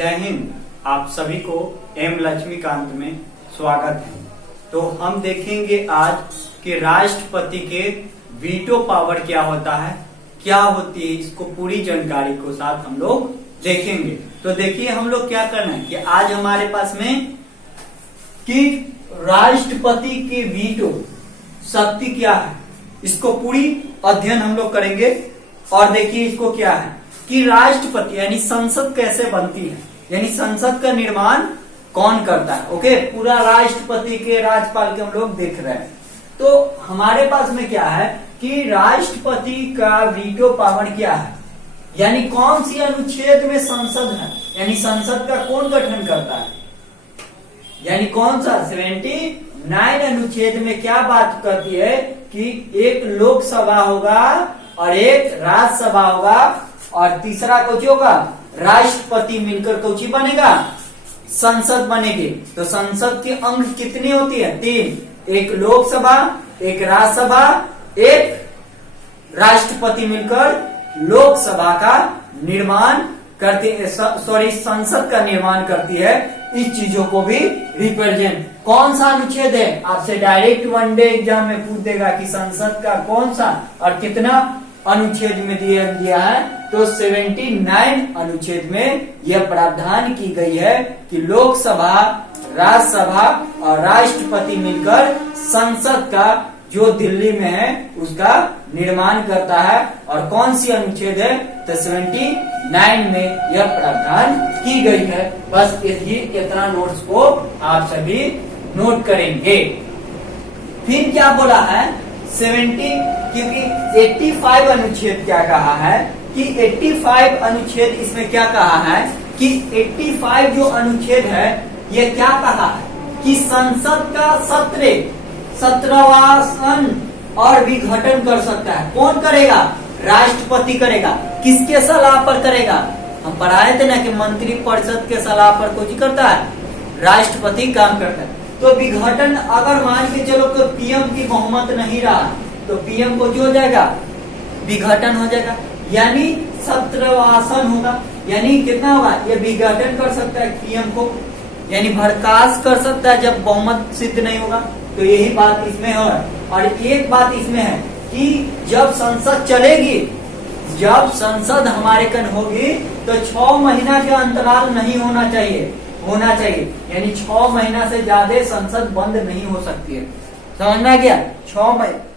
जय हिंद। आप सभी को एम लक्ष्मीकांत में स्वागत है। तो हम देखेंगे आज कि राष्ट्रपति के वीटो पावर क्या होता है, क्या होती है, इसको पूरी जानकारी को साथ हम लोग देखेंगे। तो देखिए हम लोग क्या करना है कि आज हमारे पास में कि राष्ट्रपति के वीटो शक्ति क्या है, इसको पूरी अध्ययन हम लोग करेंगे। और देखिए इसको क्या है कि राष्ट्रपति यानी संसद कैसे बनती है, यानी संसद का निर्माण कौन करता है। ओके, पूरा राष्ट्रपति के राज्यपाल के हम लोग देख रहे हैं। तो हमारे पास में क्या है कि राष्ट्रपति का वीटो पावर क्या है, यानी कौन सी अनुच्छेद में संसद है, यानी संसद का कौन गठन करता है, यानी कौन सा 79 अनुच्छेद में क्या बात करती है कि एक लोकसभा होगा और एक राज्यसभा होगा और तीसरा कुछ होगा राष्ट्रपति मिलकर कुछ बनेगा, संसद बनेगी। तो संसद के अंग कितनी होती है? 3, एक लोकसभा, एक राज्यसभा, एक राष्ट्रपति मिलकर लोकसभा का निर्माण करती, सॉरी संसद का निर्माण करती है। इस चीजों को भी रिप्रेजेंट कौन सा अनुच्छेद है, आपसे डायरेक्ट वन डे एग्जाम में पूछ देगा कि संसद का कौन सा और कितना अनुच्छेद में दिया है। तो 79 अनुच्छेद में यह प्रावधान की गई है कि लोकसभा, राज्यसभा और राष्ट्रपति मिलकर संसद का जो दिल्ली में है उसका निर्माण करता है। और कौन सी अनुच्छेद है? तो 79 में यह प्रावधान की गई है। बस इतना नोट्स को आप सभी नोट करेंगे। फिर क्या बोला है 70, क्योंकि 85 अनुच्छेद क्या कहा है कि 85 अनुच्छेद इसमें क्या कहा है कि 85 जो अनुच्छेद है ये क्या कहा है कि संसद का 17वां और विघटन कर सकता है। कौन करेगा? राष्ट्रपति करेगा। किसके सलाह पर करेगा? हम पढ़ाए थे ना कि मंत्री परिषद के सलाह पर कुछ करता है, राष्ट्रपति काम करता है। तो विघटन अगर मान के चलो कि पीएम की बहुमत नहीं रहा तो पीएम को जो हो जाएगा विघटन हो जाएगा, यानी 17वां होगा। यानी कितना होगा? ये विघटन कर सकता है पीएम को, यानी बर्खास्त कर सकता है जब बहुमत सिद्ध नहीं होगा। तो यही बात इसमें है। और एक बात इसमें है कि जब संसद चलेगी, जब संसद हमारे कन होगी तो 6 महीना के अंतराल नहीं होना चाहिए, यानी 6 महीना से ज्यादा संसद बंद नहीं हो सकती है। समझ में आ गया? 6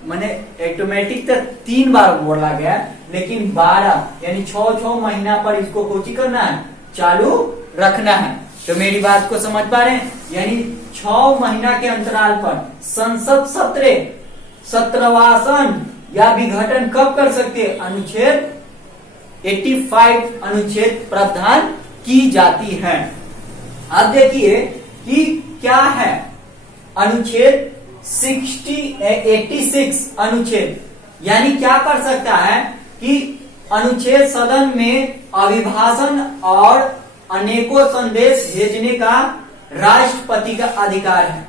मैंने ऑटोमेटिक तो 3 बार बोला गया, लेकिन 12 यानी 6 महीना पर इसको कोची करना है, चालू रखना है। तो मेरी बात को समझ पा रहे हैं? यानी 6 महीना के अंतराल पर संसद 17वां या विघटन कब कर सकती है? अनुच्छेद 85 अनुच्छेद प्रावधान की जाती है। अब देखिए कि क्या है अनुच्छेद 86 अनुच्छेद, यानी क्या कर सकता है कि अनुच्छेद सदन में अभिभाषण और अनेकों संदेश भेजने का राष्ट्रपति का अधिकार है।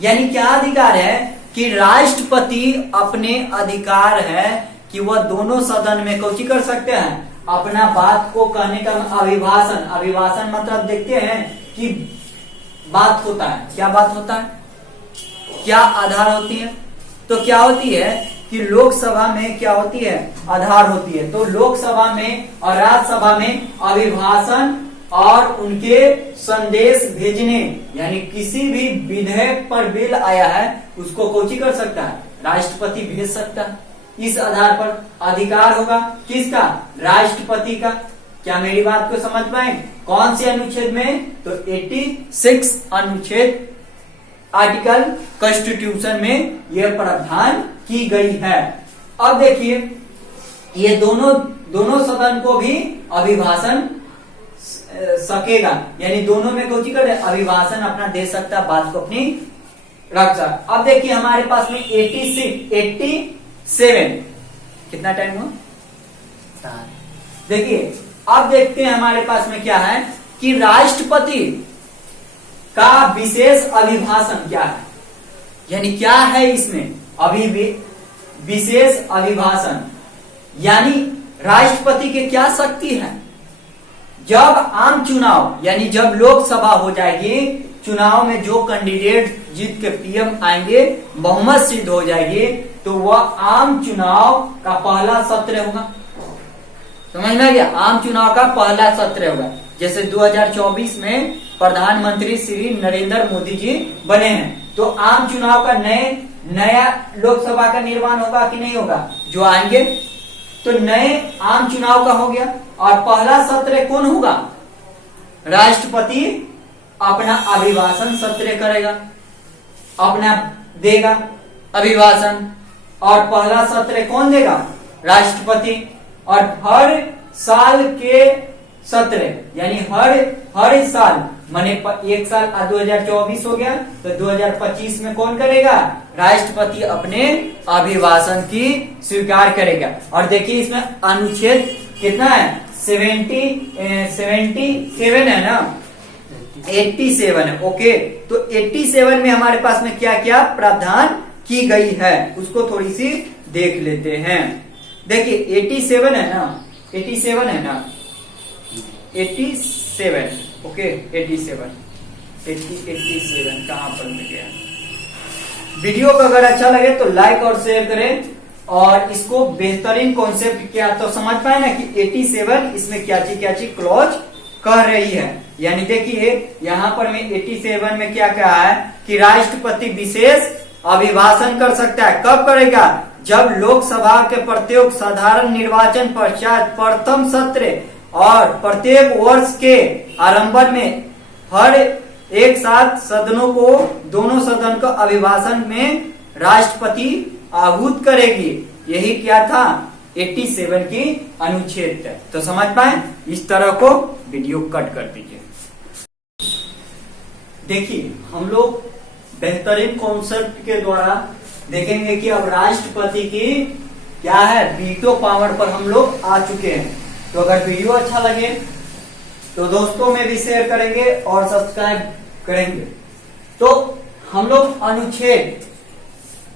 यानी क्या अधिकार है कि राष्ट्रपति अपने अधिकार है कि वह दोनों सदन में कुछ कर सकते हैं, अपना बात को कहने का अभिभाषण मतलब देखते हैं कि बात होता है, क्या बात होता है, क्या आधार होती है। तो क्या होती है कि लोकसभा में क्या होती है? आधार होती है। तो लोकसभा में और राज्यसभा में अभिभाषण और उनके संदेश भेजने, यानी किसी भी विधेयक पर बिल आया है उसको कोची कर सकता है, राष्ट्रपति भेज सकता है। इस आधार पर अधिकार होगा किसका? राष्ट्रपति का। क्या मेरी बात को समझ पाए? कौन से अनुच्छेद में? तो 86 अनुच्छेद आर्टिकल कॉन्स्टिट्यूशन में यह प्रावधान की गई है। अब देखिए ये दोनों सदन को भी अभिभाषण सकेगा, यानी दोनों में कोची कर अभिभाषण अपना दे सकता, बात को अपनी रख सकता। अब देखिए हमारे पास में 87 कितना टाइम हुआ? देखिए अब देखते हैं हमारे पास में क्या है कि राष्ट्रपति का विशेष अभिभाषण क्या है, यानी क्या है इसमें विशेष अभिभाषण, यानी राष्ट्रपति के क्या शक्ति है? जब आम चुनाव यानी जब लोकसभा हो जाएगी, चुनाव में जो कैंडिडेट जीत के पीएम आएंगे, बहुमत सिद्ध हो जाएगी, तो वह आम चुनाव का पहला सत्र होगा। समझ में आ गया? आम चुनाव का पहला सत्र होगा। जैसे 2024 में प्रधानमंत्री श्री नरेंद्र मोदी जी बने हैं, तो आम चुनाव का नया लोकसभा का निर्माण होगा कि नहीं होगा? जो आएंगे तो नए आम चुनाव का हो गया। और पहला सत्र कौन होगा? राष्ट्रपति अपना अभिभाषण सत्र करेगा, अपना देगा अभिभाषण। और पहला सत्र कौन देगा? राष्ट्रपति। और हर साल के सत्र यानी हर साल, माने एक साल 2024 हो गया, तो 2025 में कौन करेगा? राष्ट्रपति अपने अभिभाषण की स्वीकार करेगा। और देखिए इसमें अनुच्छेद कितना है? 77 है ना? 87 है। ओके, तो 87 में हमारे पास में क्या क्या प्रावधान की गई है उसको थोड़ी सी देख लेते हैं। देखिए 87 है ना? 87 है ना? 87, ओके 87 कहां पर मिल गया? वीडियो को अगर अच्छा लगे तो लाइक और शेयर करें, और इसको बेहतरीन कॉन्सेप्ट क्या तो समझ पाए ना कि 87 इसमें क्या चीज क्लॉज कह रही है। यानी देखिए यहाँ पर मैं 87 में क्या कहा है कि राष्ट्रपति विशेष अभिभाषण कर सकता है। कब करेगा? जब लोकसभा के प्रत्येक साधारण निर्वाचन पश्चात प्रथम सत्र और प्रत्येक वर्ष के आरंभ में हर एक साथ सदनों को, दोनों सदन को अभिभाषण में राष्ट्रपति आहूत करेगी। यही क्या था? 87 की अनुच्छेद है। तो समझ पाए? इस तरह को वीडियो कट कर दीजिए। देखिए हम लोग बेहतरीन कॉन्सेप्ट के द्वारा देखेंगे कि अब राष्ट्रपति की क्या है, वीटो पावर पर हम लोग आ चुके हैं। तो अगर वीडियो अच्छा लगे तो दोस्तों में भी शेयर करेंगे और सब्सक्राइब करेंगे। तो हम लोग अनुच्छेद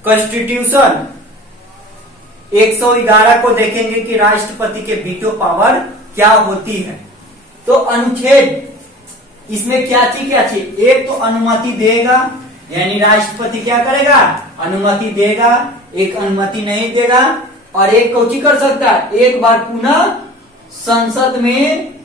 कॉन्स्टिट्यूशन 111 को देखेंगे कि राष्ट्रपति के वीटो पावर क्या होती है। तो अनुच्छेद इसमें क्या चीज? एक तो अनुमति देगा, यानी राष्ट्रपति क्या करेगा? अनुमति देगा। एक अनुमति नहीं देगा। और एक कौची कर सकता है? एक बार पुनः संसद में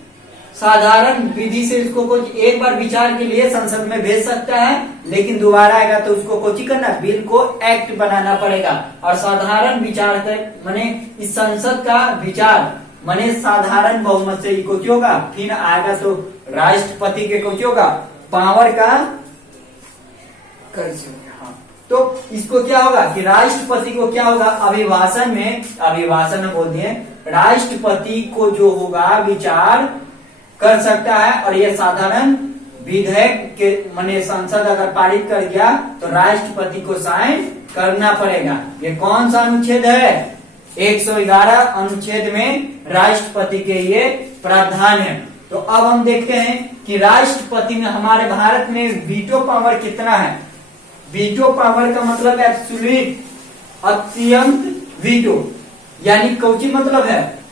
साधारण विधि से इसको कुछ एक बार विचार के लिए संसद में भेज सकता है, लेकिन दोबारा आएगा तो उसको कोची करना, बिल को एक्ट बनाना पड़ेगा। और साधारण विचार माने इस संसद का विचार माने साधारण बहुमत से कोची होगा, फिर आएगा तो राष्ट्रपति के कोची होगा पावर का कर। तो इसको क्या होगा कि राष्ट्रपति को क्या होगा, अभिभाषण बोल दिए, राष्ट्रपति को जो होगा विचार कर सकता है। और ये साधारण विधेयक के माने संसद अगर पारित कर गया तो राष्ट्रपति को साइन करना पड़ेगा। ये कौन सा अनुच्छेद है? 111 अनुच्छेद में राष्ट्रपति के ये प्रावधान है। तो अब हम देखते हैं कि राष्ट्रपति में हमारे भारत में वीटो पावर कितना है। वीटो पावर का मतलब है एब्सोल्यूट, अत्यंत वीटो, यानी कौची मतलब है?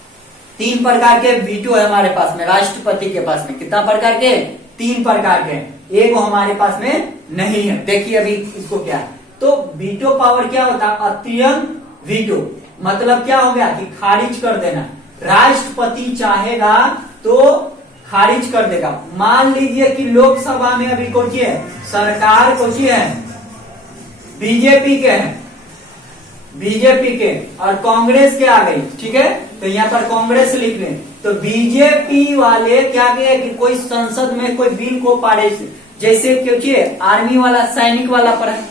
3 प्रकार के वीटो है हमारे पास में, राष्ट्रपति के पास में। कितना प्रकार के? 3 प्रकार के। एक हमारे पास में नहीं है। देखिए अभी इसको क्या है। तो वीटो पावर क्या होता है? अत्यंत वीटो मतलब क्या हो गया कि खारिज कर देना। राष्ट्रपति चाहेगा तो खारिज कर देगा। मान लीजिए कि लोकसभा में अभी कौन सी है? सरकार कौन सी है? बीजेपी के है, बीजेपी के, और कांग्रेस के आ गई। ठीक है, तो यहाँ पर कांग्रेस लिख लें। तो बीजेपी वाले क्या किए कि कोई संसद में कोई बिल को पारित, जैसे क्योंकि आर्मी वाला सैनिक वाला पर है,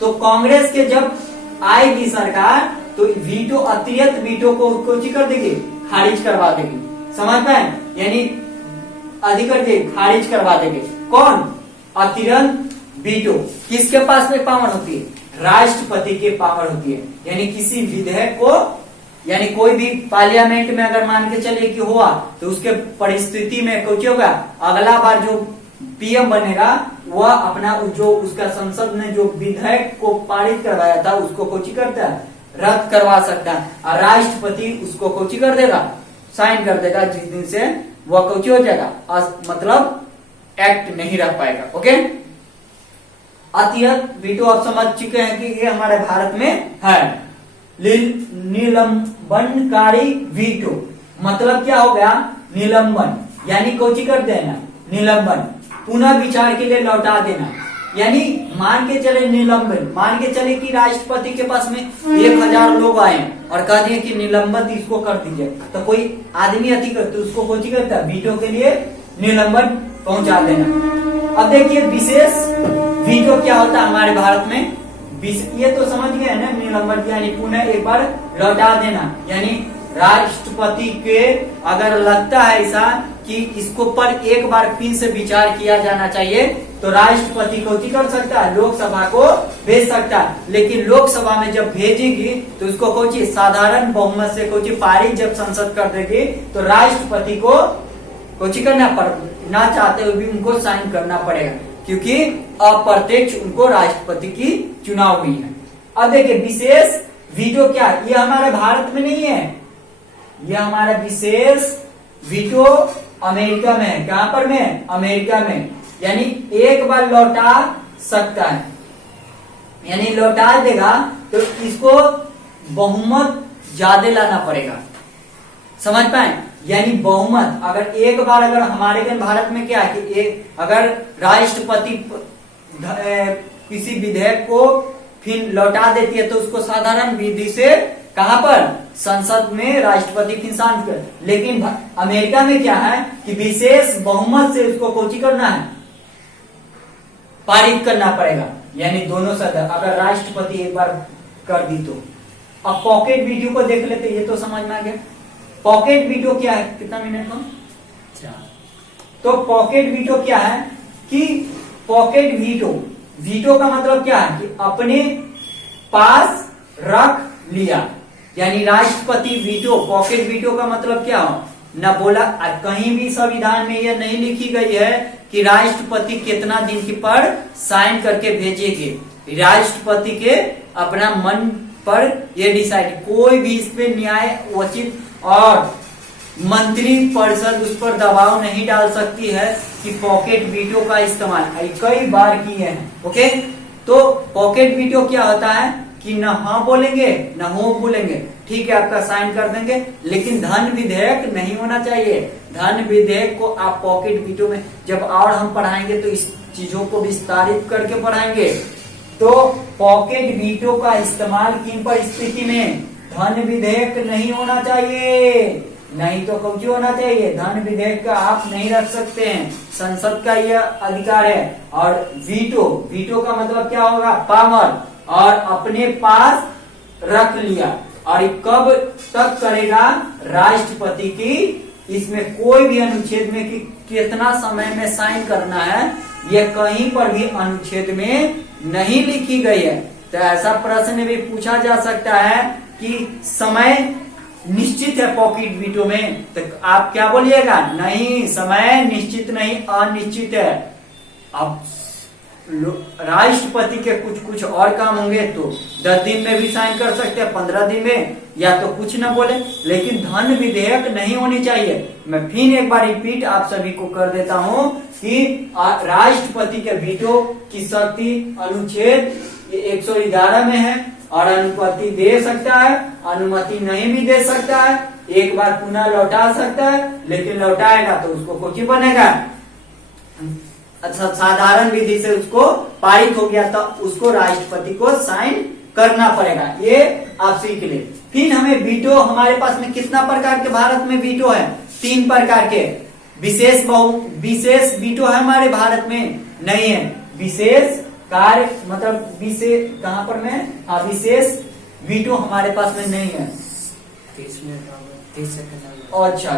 तो कांग्रेस के जब आएगी सरकार तो वीटो अतिरिक्त वीटो को कोची कर देगी, खारिज करवा देगी। समझ पाए? यानी अधिकार दे खारिज करवा देगी। कौन? अतिरिक्त वीटो। किसके पास में पावर होती है? राष्ट्रपति के पावर होती है। यानी किसी विधेयक को, यानी कोई भी पार्लियामेंट में अगर मान के चलिए कि हुआ तो उसके परिस्थिति में कुछ होगा, अगला बार जो पीएम बनेगा वह अपना जो उसका संसद ने जो विधेयक को पारित करवाया था उसको कोची करता है, रद्द करवा सकता है। और राष्ट्रपति उसको कोची कर देगा, साइन कर देगा जिस दिन से वह कुछ हो जाएगा, मतलब एक्ट नहीं रह पाएगा। ओके, अतिहत वीटो आप समझ चुके हैं कि ये हमारे भारत में है। निलंबनकारी वीटो मतलब क्या हो गया, निलंबन, यानी कोची कर देना, निलंबन, पुनः विचार के लिए लौटा देना। यानी मान के चले निलंबन, मान के चले कि राष्ट्रपति के पास में 1000 लोग आए और कह दिए कि निलंबित इसको कर दीजिए, तो कोई आदमी अति करते उसको कोची करता है, वीटो के लिए निलंबन पहुंचा देना। अब देखिए विशेष वीटो क्या होता है हमारे भारत में, ये तो समझ गए ना, निलंबन यानी पुनः एक बार लौटा देना। यानी राष्ट्रपति के अगर लगता है ऐसा कि इसको पर एक बार फिर से विचार किया जाना चाहिए, तो राष्ट्रपति को कर सकता है, लोकसभा को भेज सकता है। लेकिन लोकसभा में जब भेजेगी तो उसको कोची साधारण बहुमत से कोची पारित जब संसद कर देगी, तो राष्ट्रपति को कोची करना ना चाहते हुए भी उनको साइन करना पड़ेगा, क्योंकि अप्रत्यक्ष उनको राष्ट्रपति की चुनाव हुई है। अब देखिए विशेष वीटो क्या, ये हमारे भारत में नहीं है, ये हमारा विशेष वीटो अमेरिका में है। कहां पर में, अमेरिका में। यानी एक बार लौटा सकता है, यानी लौटा देगा तो इसको बहुमत ज्यादा लाना पड़ेगा, समझ पाए। यानी बहुमत अगर एक बार, अगर हमारे भारत में क्या है कि अगर राष्ट्रपति किसी विधेयक को फिर लौटा देती है तो उसको साधारण विधि से कहां पर, संसद में राष्ट्रपति फिर साइन कर। लेकिन अमेरिका में क्या है कि विशेष बहुमत से उसको कोची करना है, पारित करना पड़ेगा। यानी दोनों सदन अगर राष्ट्रपति एक बार कर दी तो। अब पॉकेट वीडियो को देख लेते, ये तो समझ में आ गया। पॉकेट वीडियो क्या है, कितना मिनट में, तो पॉकेट वीडियो क्या है कि पॉकेट वीटो का मतलब क्या है कि अपने पास रख लिया। यानी राष्ट्रपति वीटो, पॉकेट वीटो का मतलब क्या हो न बोला, कहीं भी संविधान में यह नहीं लिखी गई है कि राष्ट्रपति कितना दिन की पर साइन करके भेजेंगे। राष्ट्रपति के अपना मन पर यह डिसाइड, कोई भी इस पे न्याय उचित और मंत्री परिषद उस पर दबाव नहीं डाल सकती है कि पॉकेट वीटो का इस्तेमाल कई बार किए हैं। ओके, तो पॉकेट वीटो क्या होता है कि न हाँ बोलेंगे न हो बोलेंगे, ठीक है आपका साइन कर देंगे, लेकिन धन विधेयक नहीं होना चाहिए। धन विधेयक को आप पॉकेट वीटो में जब और हम पढ़ाएंगे तो इस चीजों को विस्तारित करके पढ़ाएंगे। तो पॉकेट वीटो का इस्तेमाल किन पर स्थिति में, धन विधेयक नहीं होना चाहिए, नहीं तो कौन होना चाहिए, धन विधेयक का आप नहीं रख सकते हैं, संसद का यह अधिकार है। और वीटो का मतलब क्या होगा, पावर, और अपने पास रख लिया। और कब तक करेगा, राष्ट्रपति की, इसमें कोई भी अनुच्छेद में कि कितना समय में साइन करना है, यह कहीं पर भी अनुच्छेद में नहीं लिखी गई है। तो ऐसा प्रश्न भी पूछा जा सकता है कि समय निश्चित है पॉकेट वीटो में, तो आप क्या बोलिएगा, नहीं समय निश्चित नहीं, अनिश्चित है। अब राष्ट्रपति के कुछ और काम होंगे तो 10 दिन में भी साइन कर सकते हैं, 15 दिन में, या तो कुछ न बोले, लेकिन धन विधेयक नहीं होनी चाहिए। मैं फिर एक बार रिपीट आप सभी को कर देता हूं कि राष्ट्रपति के वीटो की शक्ति अनुच्छेद 111 में है, और अनुमति दे सकता है, अनुमति नहीं भी दे सकता है, एक बार पुनः लौटा सकता है, लेकिन लौटाएगा तो उसको कुछ बनेगा, अच्छा साधारण विधि से उसको पारित हो गया तो उसको राष्ट्रपति को साइन करना पड़ेगा। ये आप सीख ले। फिर हमें वीटो, हमारे पास में कितना प्रकार के भारत में वीटो है, 3 प्रकार के। विशेष वीटो है हमारे भारत में नहीं है, विशेष कार्य मतलब विशेष कहां पर में, हाँ विशेष वीटो हमारे पास में नहीं है। 30 मिनट 30 सेकंड। अच्छा,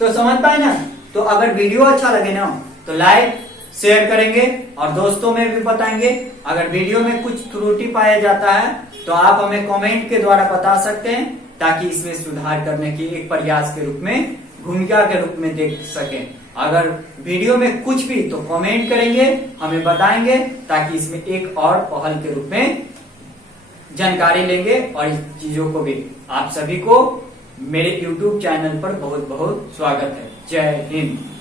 तो समझ पाए ना। तो अगर वीडियो अच्छा लगे ना तो लाइक शेयर करेंगे और दोस्तों में भी बताएंगे। अगर वीडियो में कुछ त्रुटि पाया जाता है तो आप हमें कमेंट के द्वारा बता सकते हैं, ताकि इसमें सुधार करने की एक प्रयास के रूप में, भूमिका के रूप में देख सकें। अगर वीडियो में कुछ भी तो कमेंट करेंगे, हमें बताएंगे, ताकि इसमें एक और पहल के रूप में जानकारी लेंगे। और इस चीजों को भी आप सभी को मेरे YouTube चैनल पर बहुत बहुत स्वागत है। जय हिंद।